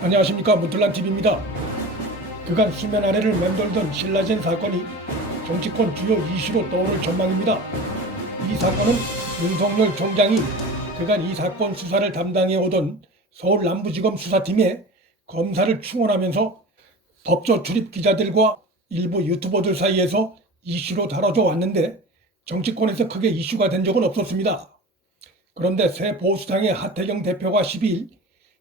안녕하십니까, 무틀란TV입니다. 그간 수면 아래를 맴돌던 신라젠 사건이 정치권 주요 이슈로 떠오를 전망입니다. 이 사건은 윤석열 총장이 그간 이 사건 수사를 담당해 오던 서울 남부지검 수사팀에 검사를 충원하면서 법조 출입 기자들과 일부 유튜버들 사이에서 이슈로 다뤄져 왔는데 정치권에서 크게 이슈가 된 적은 없었습니다. 그런데 새 보수당의 하태경 대표가 12일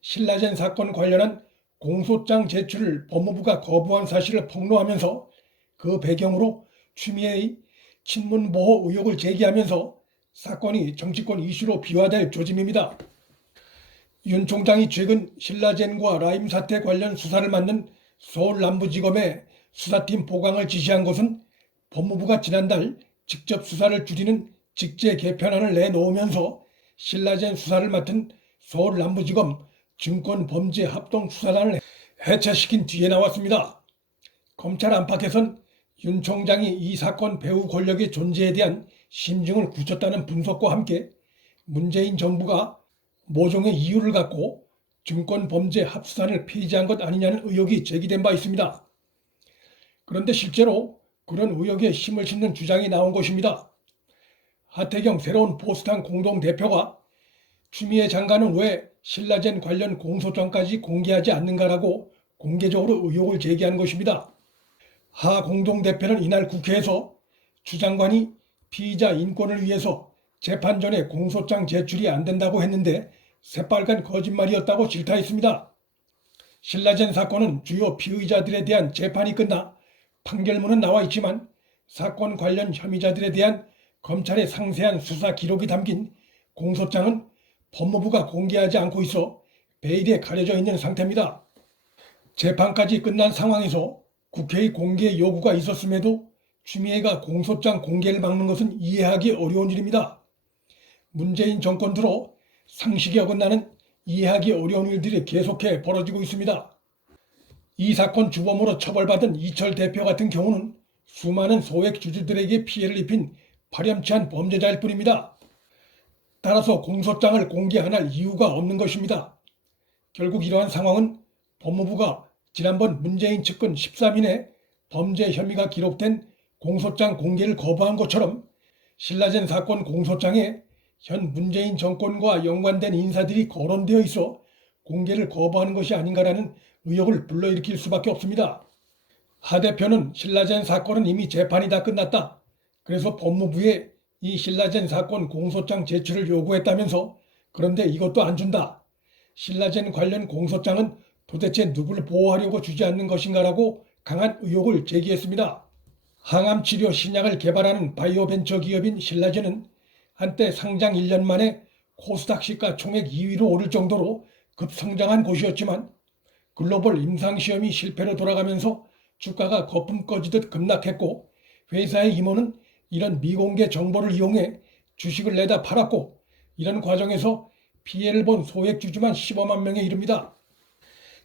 신라젠 사건 관련한 공소장 제출을 법무부가 거부한 사실을 폭로하면서 그 배경으로 추미애의 친문보호 의혹을 제기하면서 사건이 정치권 이슈로 비화될 조짐입니다. 윤 총장이 최근 신라젠과 라임 사태 관련 수사를 맡는 서울 남부지검의 수사팀 보강을 지시한 것은 법무부가 지난달 직접 수사를 줄이는 직제 개편안을 내놓으면서 신라젠 수사를 맡은 서울 남부지검 증권범죄합동수사단을 해체시킨 뒤에 나왔습니다. 검찰 안팎에선 윤 총장이 이 사건 배후 권력의 존재에 대한 심증을 굳혔다는 분석과 함께 문재인 정부가 모종의 이유를 갖고 증권범죄합수단을 폐지한 것 아니냐는 의혹이 제기된 바 있습니다. 그런데 실제로 그런 의혹에 힘을 싣는 주장이 나온 것입니다. 하태경 새로운 보수당 공동대표가 추미애 장관은 왜 신라젠 관련 공소장까지 공개하지 않는가라고 공개적으로 의혹을 제기한 것입니다. 하 공동대표는 이날 국회에서 추 장관이 피의자 인권을 위해서 재판 전에 공소장 제출이 안 된다고 했는데 새빨간 거짓말이었다고 질타했습니다. 신라젠 사건은 주요 피의자들에 대한 재판이 끝나 판결문은 나와 있지만 사건 관련 혐의자들에 대한 검찰의 상세한 수사 기록이 담긴 공소장은 법무부가 공개하지 않고 있어 베일에 가려져 있는 상태입니다. 재판까지 끝난 상황에서 국회의 공개 요구가 있었음에도 추미애가 공소장 공개를 막는 것은 이해하기 어려운 일입니다. 문재인 정권 들어 상식에 어긋나는 이해하기 어려운 일들이 계속해 벌어지고 있습니다. 이 사건 주범으로 처벌받은 이철 대표 같은 경우는 수많은 소액 주주들에게 피해를 입힌 파렴치한 범죄자일 뿐입니다. 따라서 공소장을 공개 안 할 이유가 없는 것입니다. 결국 이러한 상황은 법무부가 지난번 문재인 측근 13인의 범죄 혐의가 기록된 공소장 공개를 거부한 것처럼 신라젠 사건 공소장에 현 문재인 정권과 연관된 인사들이 거론되어 있어 공개를 거부하는 것이 아닌가라는 의혹을 불러일으킬 수밖에 없습니다. 하 대표는 신라젠 사건은 이미 재판이 다 끝났다. 그래서 법무부에 이 신라젠 사건 공소장 제출을 요구했다면서 그런데 이것도 안 준다. 신라젠 관련 공소장은 도대체 누구를 보호하려고 주지 않는 것인가라고 강한 의혹을 제기했습니다. 항암치료 신약을 개발하는 바이오 벤처 기업인 신라젠은 한때 상장 1년 만에 코스닥 시가 총액 2위로 오를 정도로 급성장한 곳이었지만 글로벌 임상시험이 실패로 돌아가면서 주가가 거품 꺼지듯 급락했고 회사의 임원은 이런 미공개 정보를 이용해 주식을 내다 팔았고 이런 과정에서 피해를 본 소액주주만 15만 명에 이릅니다.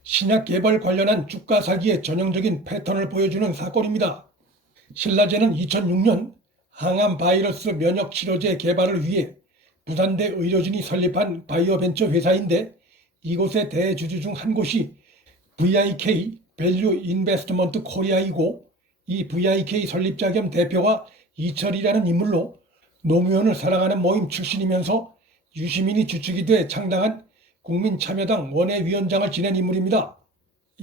신약 개발 관련한 주가 사기의 전형적인 패턴을 보여주는 사건입니다. 신라젠은 2006년 항암 바이러스 면역 치료제 개발을 위해 부산대 의료진이 설립한 바이오 벤처 회사인데 이곳의 대주주 중 한 곳이 VIK 밸류 인베스트먼트 코리아이고 이 VIK 설립자 겸 대표가 이철이라는 인물로 노무현을 사랑하는 모임 출신이면서 유시민이 주축이 돼 창당한 국민참여당 원외위원장을 지낸 인물입니다.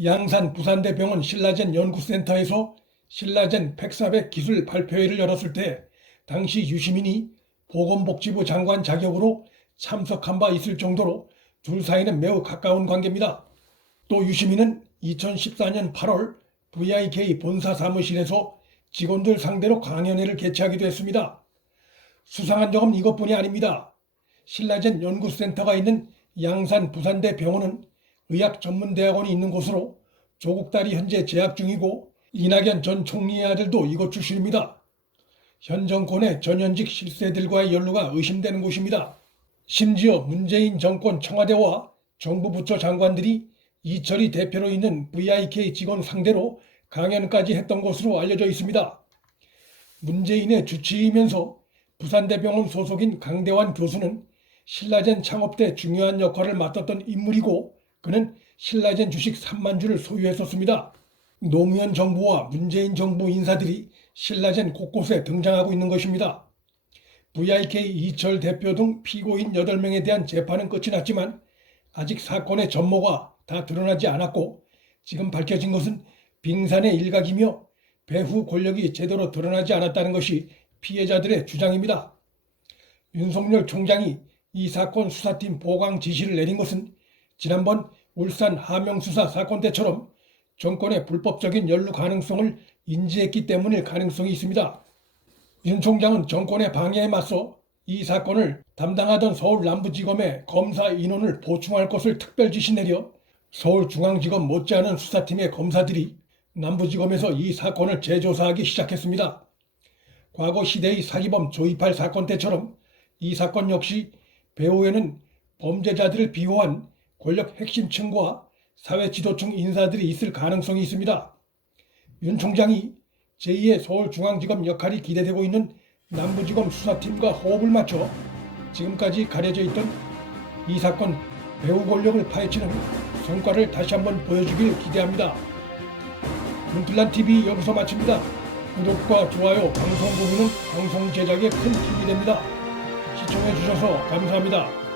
양산 부산대병원 신라젠 연구센터에서 신라젠 팩사백 기술 발표회를 열었을 때 당시 유시민이 보건복지부 장관 자격으로 참석한 바 있을 정도로 둘 사이는 매우 가까운 관계입니다. 또 유시민은 2014년 8월 VIK 본사 사무실에서 직원들 상대로 강연회를 개최하기도 했습니다. 수상한 점은 이것뿐이 아닙니다. 신라젠 연구센터가 있는 양산 부산대 병원은 의학전문대학원이 있는 곳으로 조국 딸이 현재 재학 중이고 이낙연 전 총리의 아들도 이곳 출신입니다. 현 정권의 전현직 실세들과의 연루가 의심되는 곳입니다. 심지어 문재인 정권 청와대와 정부 부처 장관들이 이철이 대표로 있는 VIK 직원 상대로 강연까지 했던 것으로 알려져 있습니다. 문재인의 주치의면서 부산대병원 소속인 강대환 교수는 신라젠 창업 때 중요한 역할을 맡았던 인물이고 그는 신라젠 주식 3만 주를 소유했었습니다. 노무현 정부와 문재인 정부 인사들이 신라젠 곳곳에 등장하고 있는 것입니다. VIK 이철 대표 등 피고인 8명에 대한 재판은 끝이 났지만 아직 사건의 전모가 다 드러나지 않았고 지금 밝혀진 것은 빙산의 일각이며 배후 권력이 제대로 드러나지 않았다는 것이 피해자들의 주장입니다. 윤석열 총장이 이 사건 수사팀 보강 지시를 내린 것은 지난번 울산 하명수사 사건 때처럼 정권의 불법적인 연루 가능성을 인지했기 때문일 가능성이 있습니다. 윤 총장은 정권의 방해에 맞서 이 사건을 담당하던 서울 남부지검의 검사 인원을 보충할 것을 특별 지시 내려 서울중앙지검 못지않은 수사팀의 검사들이 남부지검에서 이 사건을 재조사하기 시작했습니다. 과거 시대의 사기범 조이팔 사건 때처럼 이 사건 역시 배후에는 범죄자들을 비호한 권력 핵심층과 사회 지도층 인사들이 있을 가능성이 있습니다. 윤 총장이 제2의 서울중앙지검 역할이 기대되고 있는 남부지검 수사팀과 호흡을 맞춰 지금까지 가려져 있던 이 사건 배후 권력을 파헤치는 성과를 다시 한번 보여주길 기대합니다. 문틀란TV 여기서 마칩니다. 구독과 좋아요, 방송 공유는 방송 제작에 큰 힘이 됩니다. 시청해주셔서 감사합니다.